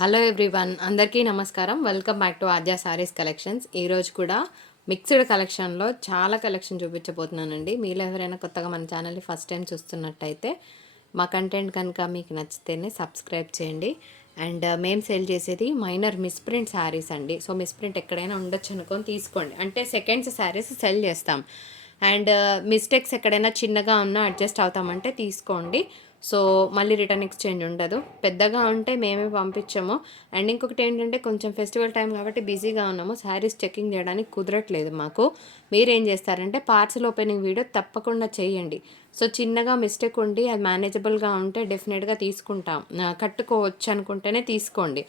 Hello everyone, అందరికీ నమస్కారం. Welcome back to Aadya saris collections. ఈరోజు కూడా మిక్స్డ్ కలెక్షన్లో చాలా కలెక్షన్ చూపించబోతున్నానండి. మీలో ఎవరైనా కొత్తగా మన ఛానల్ని ఫస్ట్ టైం చూస్తున్నట్టయితే మా కంటెంట్ కనుక మీకు నచ్చితేనే సబ్స్క్రైబ్ చేయండి. అండ్ మేము సేల్ చేసేది మైనర్ మిస్ప్రింట్ శారీస్ అండి. సో మిస్ప్రింట్ ఎక్కడైనా ఉండొచ్చు అనుకొని తీసుకోండి. అంటే సెకండ్స్ శారీస్ సెల్ చేస్తాం. అండ్ మిస్టేక్స్ ఎక్కడైనా చిన్నగా ఉన్నా అడ్జస్ట్ అవుతామంటే తీసుకోండి. సో మళ్ళీ రిటర్న్ ఎక్స్చేంజ్ ఉండదు. పెద్దగా ఉంటే మేమే పంపించాము. అండ్ ఇంకొకటి ఏంటంటే కొంచెం ఫెస్టివల్ టైం కాబట్టి బిజీగా ఉన్నాము, శారీస్ చెకింగ్ చేయడానికి కుదరట్లేదు మాకు. మీరేం చేస్తారంటే పార్సల్ ఓపెనింగ్ వీడియో తప్పకుండా చేయండి. సో చిన్నగా మిస్టేక్ ఉండి అది మేనేజబుల్గా ఉంటే డెఫినెట్గా తీసుకుంటాం. కట్టుకోవచ్చు అనుకుంటేనే తీసుకోండి.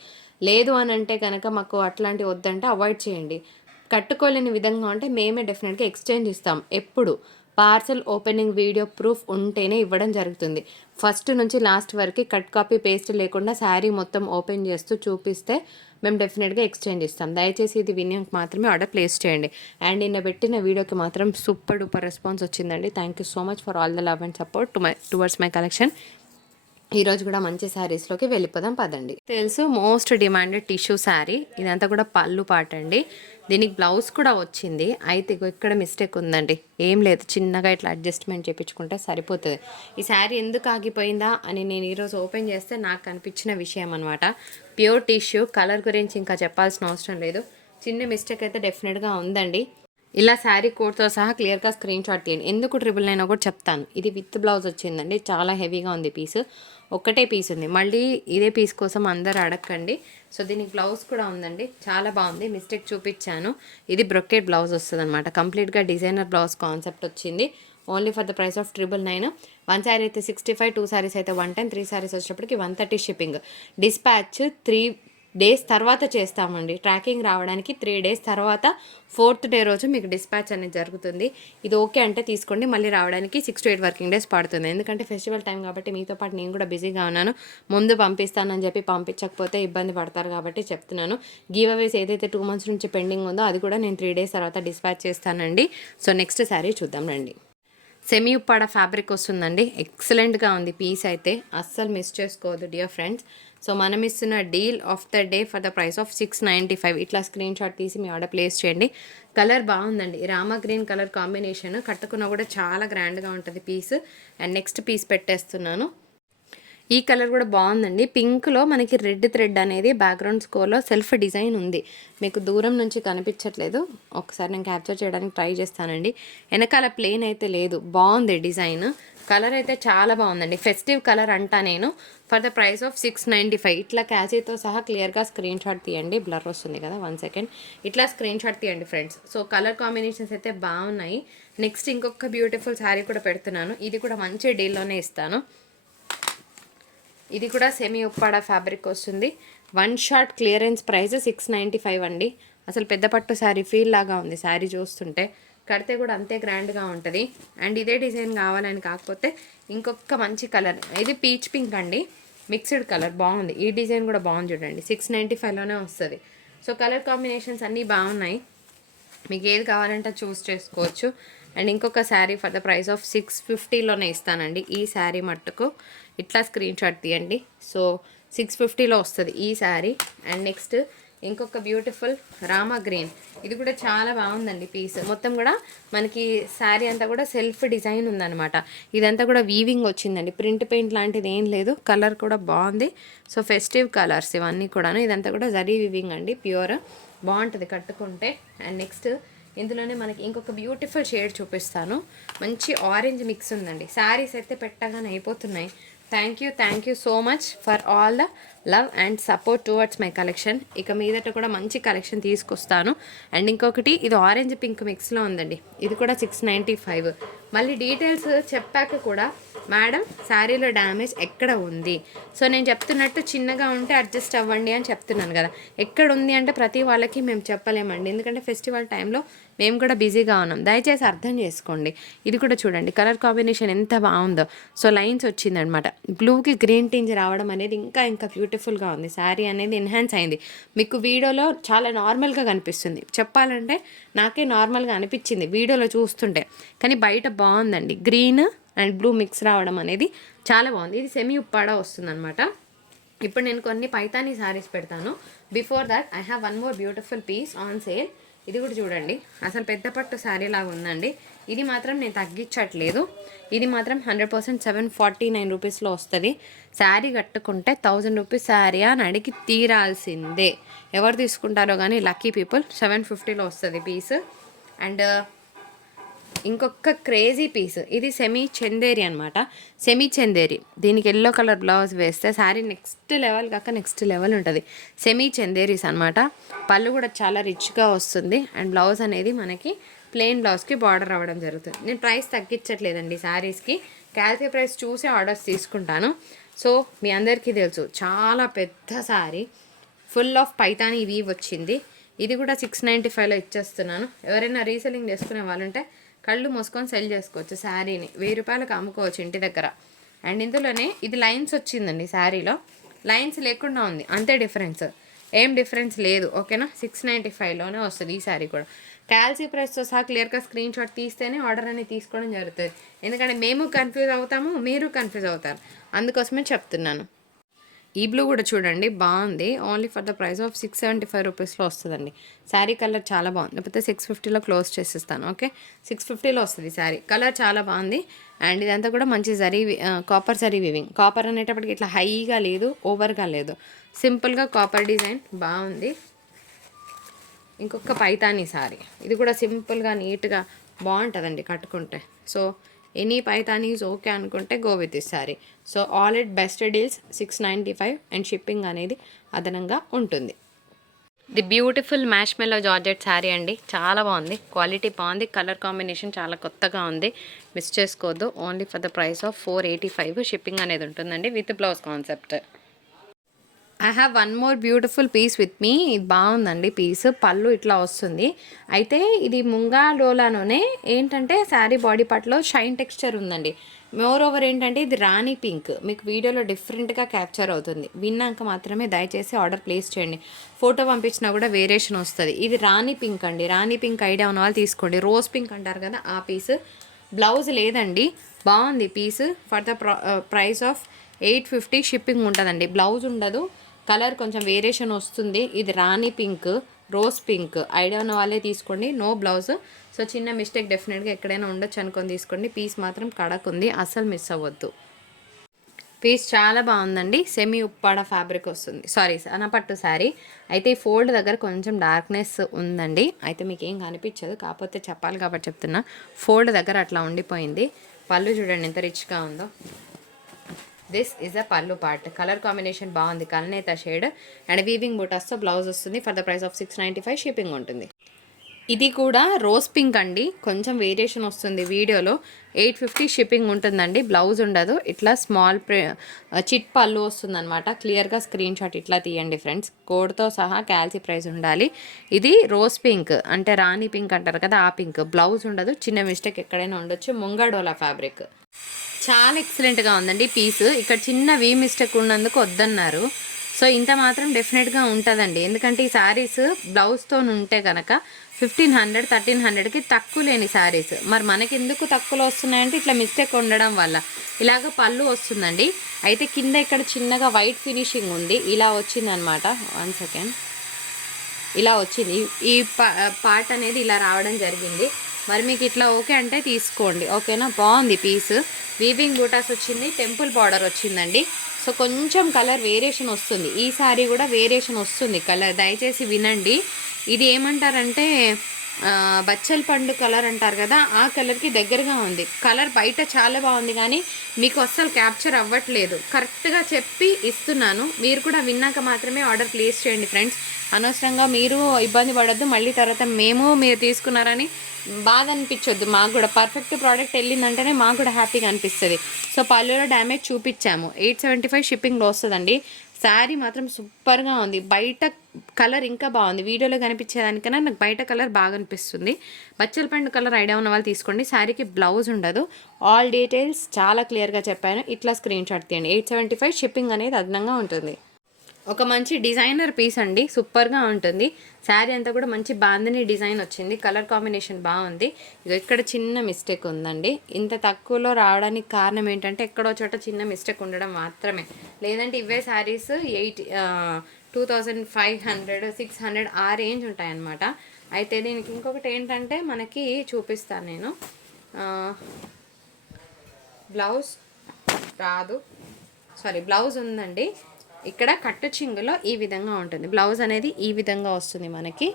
లేదు అని అంటే కనుక మాకు అట్లాంటివి వద్దంటే అవాయిడ్ చేయండి. కట్టుకోలేని విధంగా ఉంటే మేమే డెఫినెట్గా ఎక్స్చేంజ్ ఇస్తాం. ఎప్పుడు పార్సల్ ఓపెనింగ్ వీడియో ప్రూఫ్ ఉంటేనే ఇవ్వడం జరుగుతుంది. ఫస్ట్ నుంచి లాస్ట్ వరకు కట్ కాపీ పేస్ట్ లేకుండా శారీ మొత్తం ఓపెన్ చేస్తూ చూపిస్తే మేము డెఫినెట్గా ఎక్స్చేంజ్ ఇస్తాం. దయచేసి ఇది వినియోగం మాత్రమే ఆర్డర్ ప్లేస్ చేయండి. అండ్ నిన్న పెట్టిన వీడియోకి మాత్రం సూపర్ డూపర్ రెస్పాన్స్ వచ్చిందండి. Thank you so much for all the love and support towards my collection. ఈరోజు కూడా మంచి శారీస్లోకి వెళ్ళిపోదాం పదండి. తెలుసు మోస్ట్ డిమాండెడ్ టిష్యూ శారీ. ఇదంతా కూడా పళ్ళు పాట అండి. దీనికి బ్లౌజ్ కూడా వచ్చింది. అయితే ఇక్కడ మిస్టేక్ ఉందండి. ఏం లేదు, చిన్నగా ఇట్లా అడ్జస్ట్మెంట్ చేయించుకుంటే సరిపోతుంది. ఈ శారీ ఎందుకు ఆగిపోయిందా అని నేను ఈరోజు ఓపెన్ చేస్తే నాకు కనిపించిన విషయం అనమాట. ప్యూర్ టిష్యూ, కలర్ గురించి ఇంకా చెప్పాల్సిన అవసరం లేదు. చిన్న మిస్టేక్ అయితే డెఫినెట్గా ఉందండి. ఇలా శారీ కోడ్తో సహా క్లియర్గా స్క్రీన్ షాట్ తీయండి. ఎందుకు 999 కూడా చెప్తాను. ఇది విత్ బ్లౌజ్ వచ్చిందండి. చాలా హెవీగా ఉంది పీస్. ఒక్కటే పీస్ ఉంది. మళ్ళీ ఇదే పీస్ కోసం అందరు అడగండి. సో దీనికి బ్లౌజ్ కూడా ఉందండి. చాలా బాగుంది. మిస్టేక్ చూపించాను. ఇది బ్రొకెట్ బ్లౌజ్ వస్తుంది అనమాట. కంప్లీట్గా డిజైనర్ బ్లౌజ్ కాన్సెప్ట్ వచ్చింది. Only for the price of 999. 1 sari అయితే 65, 2 శారీస్ అయితే 110, 3 శారీస్ వచ్చేటప్పటికి 130 షిప్పింగ్. డిస్పాచ్ 3 డేస్ తర్వాత చేస్తామండి. ట్రాకింగ్ రావడానికి 3 డేస్ తర్వాత 4th డే రోజు మీకు డిస్పాచ్ అనేది జరుగుతుంది. ఇది ఓకే అంటే తీసుకోండి. మళ్ళీ రావడానికి 6 to 8 వర్కింగ్ డేస్ పడుతుంది. ఎందుకంటే ఫెస్టివల్ టైం కాబట్టి మీతో పాటు నేను కూడా బిజీగా ఉన్నాను. ముందు పంపిస్తానని చెప్పి పంపించకపోతే ఇబ్బంది పడతారు కాబట్టి చెప్తున్నాను. గివ్ అవేస్ ఏదైతే 2 months నుంచి పెండింగ్ ఉందో అది కూడా నేను 3 డేస్ తర్వాత డిస్పాచ్ చేస్తానండి. సో నెక్స్ట్ శారీ చూద్దాం రండి. సెమీ ఉప్పాడ ఫ్యాబ్రిక్ వస్తుందండి. ఎక్సలెంట్గా ఉంది పీస్ అయితే. అస్సలు మిస్ చేసుకోవద్దు డియర్ ఫ్రెండ్స్. సో మనం ఇస్తున్న deal of the day for the price of 695. ఇట్లా స్క్రీన్ షాట్ తీసి మీ ఆర్డర్ ప్లేస్ చేయండి. కలర్ బాగుందండి. Rama green colour combination. కట్టుకున్నా కూడా చాలా గ్రాండ్గా ఉంటుంది పీస్. అండ్ నెక్స్ట్ పీస్ పెట్టేస్తున్నాను. ఈ కలర్ కూడా బాగుందండి. పింక్లో మనకి రెడ్ థ్రెడ్ అనేది బ్యాక్గ్రౌండ్ స్కోర్లో సెల్ఫ్ డిజైన్ ఉంది. మీకు దూరం నుంచి కనిపించట్లేదు. ఒకసారి నేను క్యాప్చర్ చేయడానికి ట్రై చేస్తానండి. వెనకాల ప్లేన్ అయితే లేదు. బాగుంది డిజైన్. కలర్ అయితే చాలా బాగుందండి. ఫెస్టివ్ కలర్ అంటా నేను. For the price of 695. ఇట్లా క్యాచీతో సహా క్లియర్గా స్క్రీన్ షాట్ తీయండి. బ్లర్ వస్తుంది కదా, 1 సెకండ్. ఇట్లా స్క్రీన్ షాట్ తీయండి ఫ్రెండ్స్. సో కలర్ కాంబినేషన్స్ అయితే బాగున్నాయి. నెక్స్ట్ ఇంకొక బ్యూటిఫుల్ శారీ కూడా పెడుతున్నాను. ఇది కూడా మంచి డీల్లోనే ఇస్తాను. ఇది కూడా సెమీ ఉప్పాడ ఫ్యాబ్రిక్ వస్తుంది. 1 షాట్ క్లియరెన్స్ ప్రైస్ 695 అండి. అసలు పెద్ద పట్టు శారీ ఫీల్ లాగా ఉంది. శారీ చూస్తుంటే కడితే కూడా అంతే గ్రాండ్గా ఉంటుంది. అండ్ ఇదే డిజైన్ కావాలని కాకపోతే ఇంకొక మంచి కలర్, ఇది పీచ్ పింక్ అండి. మిక్స్డ్ కలర్ బాగుంది. ఈ డిజైన్ కూడా బాగుంది చూడండి. 695లోనే వస్తుంది. సో కలర్ కాంబినేషన్స్ అన్నీ బాగున్నాయి. మీకు ఏది కావాలంటే చూస్ చేసుకోవచ్చు. అండ్ ఇంకొక sari for the price of 650లోనే ఇస్తానండి. ఈ శారీ మట్టుకు ఇట్లా స్క్రీన్ షాట్ తీయండి. సో 650లో వస్తుంది ఈ శారీ. అండ్ నెక్స్ట్ ఇంకొక బ్యూటిఫుల్ రామా గ్రీన్. ఇది కూడా చాలా బాగుందండి పీస్. మొత్తం కూడా మనకి శారీ అంతా కూడా సెల్ఫ్ డిజైన్ ఉందన్నమాట. ఇదంతా కూడా వీవింగ్ వచ్చిందండి. ప్రింట్ పెయింట్ లాంటిది ఏం లేదు. కలర్ కూడా బాగుంది. సో ఫెస్టివ్ కలర్స్ ఇవన్నీ కూడాను. ఇదంతా కూడా జరీ వీవింగ్ అండి, ప్యూర్. బాగుంటుంది కట్టుకుంటే. అండ్ నెక్స్ట్ ఇందులోనే మనకి ఇంకొక బ్యూటిఫుల్ షేడ్ చూపిస్తాను. మంచి ఆరెంజ్ మిక్స్ ఉందండి. శారీస్ అయితే పెట్టగానే అయిపోతున్నాయి. Thank you so much for all the love and support towards my collection. ఇక మీదట కూడా మంచి కలెక్షన్ తీసుకొస్తాను. అండ్ ఇంకొకటి ఇది ఆరెంజ్ పింక్ మిక్స్లో ఉందండి. ఇది కూడా 695. మళ్ళీ డీటెయిల్స్ చెప్పాక కూడా మేడం శారీలో డ్యామేజ్ ఎక్కడ ఉంది, సో నేను చెప్తున్నట్టు చిన్నగా ఉంటే అడ్జస్ట్ అవ్వండి అని చెప్తున్నాను కదా. ఎక్కడ ఉంది అంటే ప్రతి వాళ్ళకి మేము చెప్పలేమండి. ఎందుకంటే ఫెస్టివల్ టైంలో మేము కూడా బిజీగా ఉన్నాం. దయచేసి అర్థం చేసుకోండి. ఇది కూడా చూడండి కలర్ కాంబినేషన్ ఎంత బాగుందో. సో లైన్స్ వచ్చిందనమాట. బ్లూకి గ్రీన్ టింజ్ రావడం అనేది ఇంకా బ్యూటిఫుల్గా ఉంది. శారీ అనేది ఎన్హాన్స్ అయింది. మీకు వీడియోలో చాలా నార్మల్గా కనిపిస్తుంది. చెప్పాలంటే నాకే నార్మల్గా అనిపించింది వీడియోలో చూస్తుంటే. కానీ బయట బాగుందండి. గ్రీన్ అండ్ బ్లూ మిక్స్ రావడం అనేది చాలా బాగుంది. ఇది సెమీ ఉప్పాడ వస్తుందన్నమాట. ఇప్పుడు నేను కొన్ని పైతానీ శారీస్ పెడతాను. Before that I have one more beautiful piece on sale. ఇది కూడా చూడండి, అసలు పెద్ద పట్టు శారీ లాగా ఉందండి. ఇది మాత్రం నేను తగ్గించట్లేదు. ఇది మాత్రం 100% 749 రూపీస్లో వస్తుంది. శారీ కట్టుకుంటే 1000 రూపీస్ శారీ అని అడిగి తీరాల్సిందే. ఎవరు తీసుకుంటారో కానీ లక్కీ పీపుల్. 750లో వస్తుంది పీస్. అండ్ ఇంకొక క్రేజీ పీస్, ఇది సెమీ చందేరి అనమాట. సెమీ చందేరి, దీనికి ఎల్లో కలర్ బ్లౌజ్ వేస్తే శారీ నెక్స్ట్ లెవెల్ కాక నెక్స్ట్ లెవెల్ ఉంటుంది. సెమీ చందేరీస్ అనమాట. పళ్ళు కూడా చాలా రిచ్గా వస్తుంది. అండ్ బ్లౌజ్ అనేది మనకి ప్లెయిన్ బ్లౌజ్కి బార్డర్ అవ్వడం జరుగుతుంది. నేను ప్రైస్ తగ్గించట్లేదండి శారీస్కి, క్యాల్సీ ప్రైస్ చూసి ఆర్డర్స్ తీసుకుంటాను. సో మీ అందరికీ తెలుసు, చాలా పెద్ద sari, full of Paithani weave వచ్చింది. ఇది కూడా 695లో ఇచ్చేస్తున్నాను. ఎవరైనా రీసెల్లింగ్ చేసుకునే వాళ్ళంటే కళ్ళు మూసుకొని సెల్ చేసుకోవచ్చు. శారీని 1000 రూపాయలకు అమ్ముకోవచ్చు ఇంటి దగ్గర. అండ్ ఇందులోనే ఇది లైన్స్ వచ్చిందండి, శారీలో లైన్స్ లేకుండా ఉంది, అంతే డిఫరెన్స్, ఏం డిఫరెన్స్ లేదు. ఓకేనా, 695లోనే వస్తుంది ఈ శారీ కూడా. క్యాల్సీ ప్రైస్తో సహా క్లియర్గా స్క్రీన్ షాట్ తీస్తేనే ఆర్డర్ అనేది తీసుకోవడం జరుగుతుంది. ఎందుకంటే మేము కన్ఫ్యూజ్ అవుతాము, మీరు కన్ఫ్యూజ్ అవుతారు, అందుకోసమే చెప్తున్నాను. ఈ బ్లూ కూడా చూడండి, బాగుంది. Only for the price of 675 రూపీస్లో వస్తుందండి. శారీ కలర్ చాలా బాగుంది. లేకపోతే 650లో క్లోజ్ చేసేస్తాను. ఓకే, 650లో వస్తుంది శారీ. కలర్ చాలా బాగుంది. అండ్ ఇదంతా కూడా మంచి zari, copper zari weaving. Copper అనేటప్పటికి ఇట్లా హైగా లేదు, ఓవర్గా లేదు, సింపుల్గా కాపర్ డిజైన్ బాగుంది. ఇంకొక పైతానీ శారీ, ఇది కూడా సింపుల్గా నీట్గా బాగుంటుందండి కట్టుకుంటే. సో ఎనీ పైతానీస్ ఓకే అనుకుంటే go with this sari. So all it best deals 695 and shipping అనేది అదనంగా ఉంటుంది. ది బ్యూటిఫుల్ మ్యాష్ మెల్లో జార్జెట్ శారీ అండి, చాలా బాగుంది, క్వాలిటీ బాగుంది, కలర్ కాంబినేషన్ చాలా కొత్తగా ఉంది, మిస్ చేసుకోవద్దు. Only for the price of 485 shipping అనేది ఉంటుందండి with blouse concept. I have one more beautiful piece with me. ఇది బాగుందండి పీస్, పళ్ళు ఇట్లా వస్తుంది. అయితే ఇది ముంగా డోలాలోనే ఏంటంటే శారీ బాడీ పార్ట్లో షైన్ టెక్స్చర్ ఉందండి. మోర్ ఓవర్ ఏంటంటే ఇది రాణి పింక్, మీకు వీడియోలో డిఫరెంట్గా క్యాప్చర్ అవుతుంది. విన్నాక మాత్రమే దయచేసి ఆర్డర్ ప్లేస్ చేయండి. ఫోటో పంపించినా కూడా వేరియేషన్ వస్తుంది. ఇది రాణి పింక్ అండి. రాణి పింక్ ఐడియా ఉన్న వాళ్ళు తీసుకోండి. రోజ్ పింక్ అంటారు కదా ఆ పీస్. బ్లౌజ్ లేదండి, బాగుంది piece. For the price of 850 shipping ఉంటుందండి. బ్లౌజ్ ఉండదు, కలర్ కొంచెం వేరియేషన్ వస్తుంది. ఇది rani pink, rose pink idea ఉన్న వాళ్ళే తీసుకోండి. No blouse. సో చిన్న మిస్టేక్ డెఫినెట్గా ఎక్కడైనా ఉండొచ్చు అనుకొని తీసుకోండి. పీస్ మాత్రం కడక్ ఉంది, అస్సలు మిస్ అవ్వద్దు. పీస్ చాలా బాగుందండి. సెమీ ఉప్పాడ ఫ్యాబ్రిక్ వస్తుంది, సారీ సన్నపట్టు శారీ. అయితే ఈ ఫోల్డ్ దగ్గర కొంచెం డార్క్నెస్ ఉందండి, అయితే మీకు ఏం కనిపించదు, కాకపోతే చెప్పాలి కాబట్టి చెప్తున్నా. ఫోల్డ్ దగ్గర అట్లా ఉండిపోయింది. పళ్ళు చూడండి ఎంత రిచ్గా ఉందో. దిస్ ఈజ్ అ పళ్ళు పార్ట్. కలర్ కాంబినేషన్ బాగుంది, కల్నేత షేడ్. అండ్ వీవింగ్ బూటాస్తో బ్లౌజ్ వస్తుంది. For the price of 695 shipping ఉంటుంది. ఇది కూడా రోజ్ పింక్ అండి, కొంచెం వేరియేషన్ వస్తుంది వీడియోలో. 850 షిప్పింగ్ ఉంటుందండి. బ్లౌజ్ ఉండదు, ఇట్లా స్మాల్ చిట్ పళ్ళు వస్తుంది అనమాట. క్లియర్గా స్క్రీన్ షాట్ ఇట్లా తీయండి ఫ్రెండ్స్. కోడ్తో సహా క్యాల్సీ ప్రైస్ ఉండాలి. ఇది రోజ్ పింక్ అంటే రాణి పింక్ అంటారు కదా ఆ పింక్. బ్లౌజ్ ఉండదు, చిన్న మిస్టేక్ ఎక్కడైనా ఉండొచ్చు. ముంగాడోలా ఫ్యాబ్రిక్ చాలా ఎక్సలెంట్గా ఉందండి పీస్. ఇక్కడ చిన్న వీ మిస్టేక్ ఉన్నందుకు వద్దన్నారు. సో ఇంత మాత్రం డెఫినెట్గా ఉంటుందండి. ఎందుకంటే ఈ శారీస్ బ్లౌజ్తో ఉంటే కనుక 1500 1300కి తక్కువ లేని శారీస్. మరి మనకి ఎందుకు తక్కువలో వస్తున్నాయంటే ఇట్లా మిస్టేక్ ఉండడం వల్ల. ఇలాగ పళ్ళు వస్తుందండి. అయితే కింద ఇక్కడ చిన్నగా వైట్ ఫినిషింగ్ ఉంది, ఇలా వచ్చిందనమాట. 1 సెకండ్, ఇలా వచ్చింది. ఈ పార్ట్ అనేది ఇలా రావడం జరిగింది. మరి మీకు ఇట్లా ఓకే అంటే తీసుకోండి. ఓకేనా, బాగుంది పీస్. వీవింగ్ బూటాస్ వచ్చింది, టెంపుల్ బార్డర్ వచ్చిందండి. సో కొంచెం కలర్ వేరియేషన్ వస్తుంది. ఈ శారీ కూడా వేరియేషన్ వస్తుంది కలర్, దయచేసి వినండి. ఇది ఏమంటారంటే బచ్చల పండు కలర్ అంటారు కదా, ఆ కలర్కి దగ్గరగా ఉంది. కలర్ బయట చాలా బాగుంది కానీ మీకు అస్సలు క్యాప్చర్ అవ్వట్లేదు. కరెక్ట్గా చెప్పి ఇస్తున్నాను, మీరు కూడా విన్నాక మాత్రమే ఆర్డర్ ప్లేస్ చేయండి ఫ్రెండ్స్. అనవసరంగా మీరు ఇబ్బంది పడద్దు, మళ్ళీ తర్వాత మీరు తీసుకున్నారని బాధ అనిపించొద్దు. మాకు కూడా పర్ఫెక్ట్ ప్రోడక్ట్ వెళ్ళిందంటేనే మాకు కూడా హ్యాపీగా అనిపిస్తుంది. సో పళ్ళులో డ్యామేజ్ చూపించాము. 875 షిప్పింగ్లో వస్తుందండి. శారీ మాత్రం సూపర్గా ఉంది. బయట కలర్ ఇంకా బాగుంది, వీడియోలో కనిపించేదానికన్నా నాకు బయట కలర్ బాగా అనిపిస్తుంది. బచ్చల పండు కలర్ ఐడియా ఉన్న వాళ్ళు తీసుకోండి. శారీకి బ్లౌజ్ ఉండదు. ఆల్ డీటెయిల్స్ చాలా క్లియర్గా చెప్పాను. ఇట్లా స్క్రీన్ షాట్ తీయండి. 875 షిప్పింగ్ అనేది అదనంగా ఉంటుంది. ఒక మంచి డిజైనర్ పీస్ అండి, సూపర్గా ఉంటుంది. శారీ అంతా కూడా మంచి బాందిని డిజైన్ వచ్చింది, కలర్ కాంబినేషన్ బాగుంది. ఇక ఇక్కడ చిన్న మిస్టేక్ ఉందండి. ఇంత తక్కువలో రావడానికి కారణం ఏంటంటే ఎక్కడో చోట చిన్న మిస్టేక్ ఉండడం మాత్రమే. లేదంటే ఇవే శారీస్ 2500 600 ఆ రేంజ్ ఉంటాయన్నమాట. అయితే దీనికి ఇంకొకటి ఏంటంటే మనకి చూపిస్తాను నేను, బ్లౌజ్ రాదు, సారీ బ్లౌజ్ ఉందండి. ఇక్కడ కట్టు చింగులో ఈ విధంగా ఉంటుంది. బ్లౌజ్ అనేది ఈ విధంగా వస్తుంది, మనకి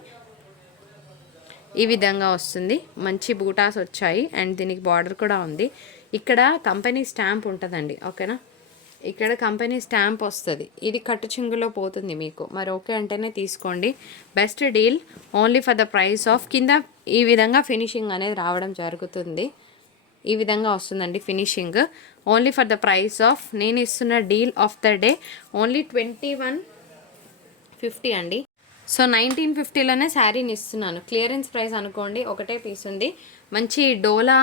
ఈ విధంగా వస్తుంది. మంచి బూటాస్ వచ్చాయి అండ్ దీనికి బార్డర్ కూడా ఉంది. ఇక్కడ కంపెనీ స్టాంప్ ఉంటుందండి, ఓకేనా. ఇక్కడ కంపెనీ స్టాంప్ వస్తుంది. ఇది కట్టు చింగులో పోతుంది మీకు. మరి ఓకే అంటేనే తీసుకోండి. Best deal only for the price of, కింద ఈ విధంగా ఫినిషింగ్ అనేది రావడం జరుగుతుంది. ఈ విధంగా వస్తుందండి finishing. Only for the price of, నేను ఇస్తున్న deal of the day only 2150 అండి. సో 1950లోనే శారీని ఇస్తున్నాను. క్లియరెన్స్ ప్రైస్ అనుకోండి, ఒకటే పీస్ ఉంది. మంచి డోలా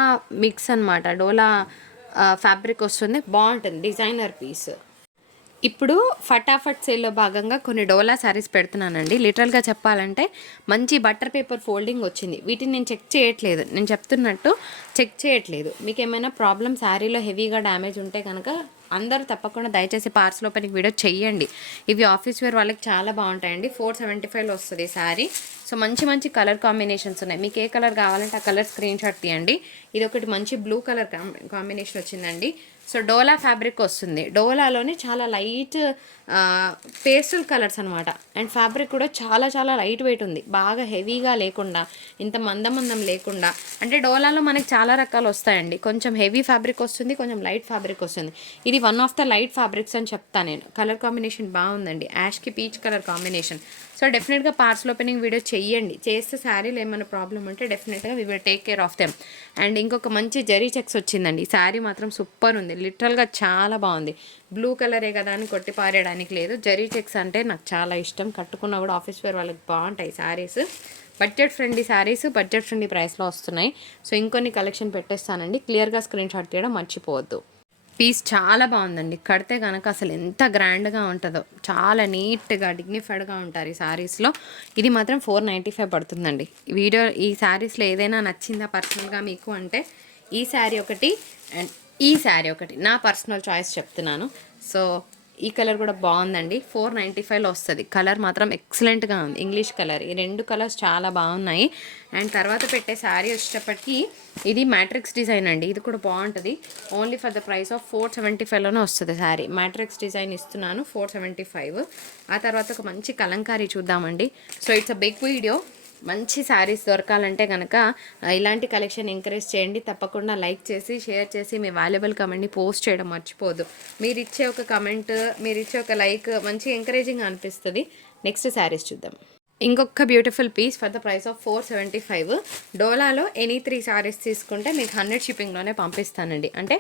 మిక్స్ అనమాట, డోలా ఫ్యాబ్రిక్ వస్తుంది, బాగుంటుంది, డిజైనర్ పీస్. ఇప్పుడు ఫటాఫట్ సేల్లో భాగంగా కొన్ని డోలా శారీస్ పెడుతున్నానండి. లిటరల్గా చెప్పాలంటే మంచి బటర్ పేపర్ ఫోల్డింగ్ వచ్చింది. వీటిని నేను చెక్ చేయట్లేదు, నేను చెప్తున్నట్టు చెక్ చేయట్లేదు. మీకు ఏమైనా ప్రాబ్లమ్ శారీలో హెవీగా డ్యామేజ్ ఉంటే కనుక అందరూ తప్పకుండా దయచేసి పార్సల్ ఓపెనింగ్ వీడియో చెయ్యండి. ఇవి ఆఫీస్ వేర్ వాళ్ళకి చాలా బాగుంటాయండి. 475లో వస్తుంది శారీ. సో మంచి మంచి కలర్ కాంబినేషన్స్ ఉన్నాయి. మీకు ఏ కలర్ కావాలంటే ఆ కలర్ స్క్రీన్ షాట్ తీయండి. ఇది ఒకటి మంచి బ్లూ కలర్ కాంబినేషన్ వచ్చిందండి. సో డోలా ఫ్యాబ్రిక్ వస్తుంది. డోలాలోనే చాలా లైట్ పేస్టల్ కలర్స్ అనమాట. అండ్ ఫ్యాబ్రిక్ కూడా చాలా చాలా లైట్ వెయిట్ ఉంది, బాగా హెవీగా లేకుండా, ఇంత మందం లేకుండా. అంటే డోలాలో మనకి చాలా రకాలు వస్తాయండి. కొంచెం హెవీ ఫ్యాబ్రిక్ వస్తుంది, కొంచెం లైట్ ఫ్యాబ్రిక్ వస్తుంది. ఇది one of the light fabrics అని చెప్తాను నేను. కలర్ కాంబినేషన్ బాగుందండి, యాష్కి పీచ్ కలర్ కాంబినేషన్. సో డెఫినెట్గా పార్సల్ ఓపెనింగ్ వీడియో చెయ్యండి. చేస్తే శారీలో ఏమైనా ప్రాబ్లం ఉంటే డెఫినెట్గా we will take care of them. And ఇంకొక మంచి జరీ చెక్స్ వచ్చిందండి. శారీ మాత్రం సూపర్ ఉంది, లిటరల్గా చాలా బాగుంది. బ్లూ కలరే కదా అని కొట్టి పారేయడానికి లేదు. జరీ చెక్స్ అంటే నాకు చాలా ఇష్టం. కట్టుకున్నా కూడా ఆఫీస్ వేర్ వాళ్ళకి బాగుంటాయి saris. Budget friendly saris, budget friendly ప్రైస్లో వస్తున్నాయి. సో ఇంకొన్ని కలెక్షన్ పెట్టేస్తానండి, క్లియర్గా స్క్రీన్ షాట్ తీయడం మర్చిపోవద్దు. పీస్ చాలా బాగుందండి. కడితే కనుక అసలు ఎంత గ్రాండ్గా ఉంటుందో, చాలా నీట్గా డిగ్నిఫైడ్గా ఉంటారు ఈ శారీస్లో. ఇది మాత్రం 495 పడుతుందండి. ఈ శారీస్లో ఏదైనా నచ్చిందా పర్సనల్గా మీకు అంటే ఈ శారీ ఒకటి అండ్ ఈ శారీ ఒకటి, నా పర్సనల్ చాయిస్ చెప్తున్నాను. సో ఈ కలర్ కూడా బాగుందండి, 495లో వస్తుంది. కలర్ మాత్రం ఎక్సలెంట్గా ఉంది, ఇంగ్లీష్ కలర్. ఈ రెండు కలర్స్ చాలా బాగున్నాయి. అండ్ తర్వాత పెట్టే శారీ వచ్చేటప్పటికి ఇది మ్యాట్రిక్స్ డిజైన్ అండి. ఇది కూడా బాగుంటుంది. Only for the price of 475లోనే వస్తుంది శారీ. మ్యాట్రిక్స్ డిజైన్ ఇస్తున్నాను 475. ఆ తర్వాత ఒక మంచి కలంకారీ చూద్దామండి. So it's a big video. మంచి శారీస్ దొరకాలంటే కనుక ఇలాంటి కలెక్షన్ ఎంకరేజ్ చేయండి. తప్పకుండా లైక్ చేసి షేర్ చేసి మీ వాల్యుబుల్ కమెంట్ని పోస్ట్ చేయడం మర్చిపోద్దు. మీరు ఇచ్చే ఒక కమెంట్, మీరు ఇచ్చే ఒక లైక్ మంచి ఎంకరేజింగ్ అనిపిస్తుంది. నెక్స్ట్ శారీస్ చూద్దాం. ఇంకొక beautiful piece for the price of 475. డోలాలో ఎనీ 3 శారీస్ తీసుకుంటే మీకు 100 షిప్పింగ్లోనే పంపిస్తానండి. అంటే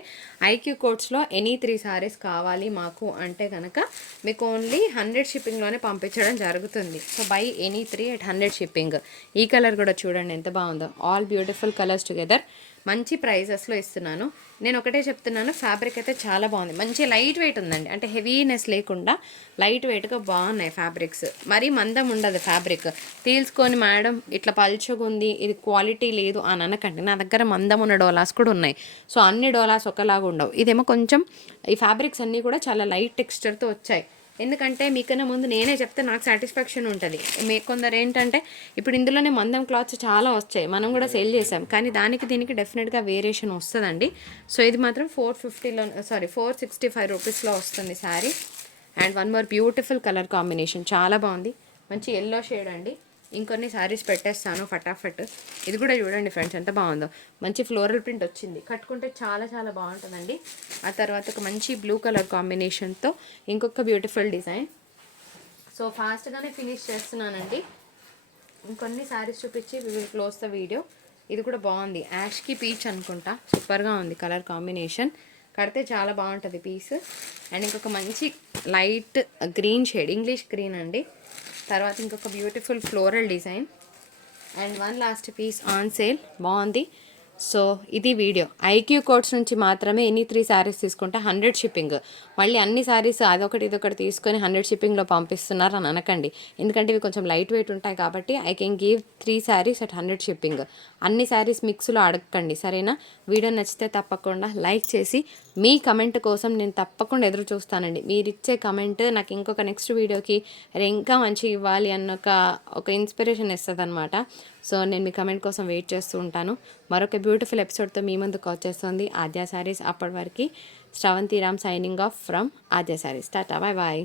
ఐక్యూ కోడ్స్లో ఎనీ 3 శారీస్ కావాలి మాకు అంటే కనుక మీకు ఓన్లీ 100 షిప్పింగ్లోనే పంపించడం జరుగుతుంది. So by any 3 at 100 shipping. ఈ కలర్ కూడా చూడండి ఎంత బాగుందో. All beautiful colours together. మంచి ప్రైజెస్లో ఇస్తున్నాను. నేను ఒకటే చెప్తున్నాను, ఫ్యాబ్రిక్ అయితే చాలా బాగుంది. మంచి లైట్ వెయిట్ ఉందండి, అంటే హెవీనెస్ లేకుండా లైట్ వెయిట్గా బాగున్నాయి ఫ్యాబ్రిక్స్. మరీ మందం ఉండదు ఫ్యాబ్రిక్. తీల్చుకొని మేడం ఇట్లా పలుచగుంది, ఇది క్వాలిటీ లేదు అని అనకండి. నా దగ్గర మందం ఉన్న డోలాస్ కూడా ఉన్నాయి. సో అన్ని డోలాస్ ఒకలాగా ఉండవు. ఇదేమో కొంచెం, ఈ ఫ్యాబ్రిక్స్ అన్నీ కూడా చాలా లైట్ టెక్స్చర్తో వచ్చాయి. ఎందుకంటే మీకన్నా ముందు నేనే చెప్తే నాకు సాటిస్ఫాక్షన్ ఉంటుంది. కొందరు ఏంటంటే ఇప్పుడు ఇందులోనే మందం క్లాత్స్ చాలా వచ్చాయి, మనం కూడా సేల్ చేసాం, కానీ దానికి దీనికి డెఫినెట్గా వేరియేషన్ వస్తుందండి. సో ఇది మాత్రం 465 రూపీస్లో వస్తుంది sari. And one more beautiful colour combination, చాలా బాగుంది. మంచి ఎల్లో షేడ్ అండి. ఇంకొన్ని శారీస్ పెట్టేస్తాను ఫటాఫట్. ఇది కూడా చూడండి ఫ్రెండ్స్ ఎంత బాగుందో. మంచి ఫ్లోరల్ ప్రింట్ వచ్చింది, కట్టుకుంటే చాలా చాలా బాగుంటుందండి. ఆ తర్వాత ఒక మంచి బ్లూ కలర్ కాంబినేషన్తో ఇంకొక బ్యూటిఫుల్ డిజైన్. సో ఫాస్ట్గానే ఫినిష్ చేస్తున్నానండి. ఇంకొన్ని శారీస్ చూపించి we will close the video. ఇది కూడా బాగుంది, యాష్కి పీచ్ అనుకుంటా, సూపర్గా ఉంది కలర్ కాంబినేషన్. కడితే చాలా బాగుంటుంది పీస్. అండ్ ఇంకొక మంచి light green shade, English green అండి. తర్వాత ఇంకొక beautiful floral design. And one last piece on sale, బాగుంది. సో ఇది వీడియో. ఐక్యూ కోడ్స్ నుంచి మాత్రమే ఎనీ 3 శారీస్ తీసుకుంటే 100 షిప్పింగ్. మళ్ళీ అన్ని శారీస్ అదొకటి ఇదొకటి తీసుకొని 100 షిప్పింగ్లో పంపిస్తున్నారు అని అనకండి. ఎందుకంటే ఇవి కొంచెం లైట్ వెయిట్ ఉంటాయి కాబట్టి I can give 3 saris at 100 shipping. అన్ని శారీస్ మిక్స్లో అడగండి, సరేనా? వీడియో నచ్చితే తప్పకుండా లైక్ చేసి మీ కమెంట్ కోసం నేను తప్పకుండా ఎదురు చూస్తానండి. మీరు ఇచ్చే కమెంట్ నాకు ఇంకొక నెక్స్ట్ వీడియోకి ఇంకా మంచిగా ఇవ్వాలి అన్న ఒక ఇన్స్పిరేషన్ ఇస్తుంది అనమాట. సో నేను మీ కమెంట్ కోసం వెయిట్ చేస్తూ ఉంటాను. మరొక బ్యూటిఫుల్ ఎపిసోడ్తో మీ ముందుకు వచ్చేస్తుంది ఆద్యా శారీస్. అప్పటి వరకు Sravanthi Ram signing off from Aadya Sarees. Tata, bye bye.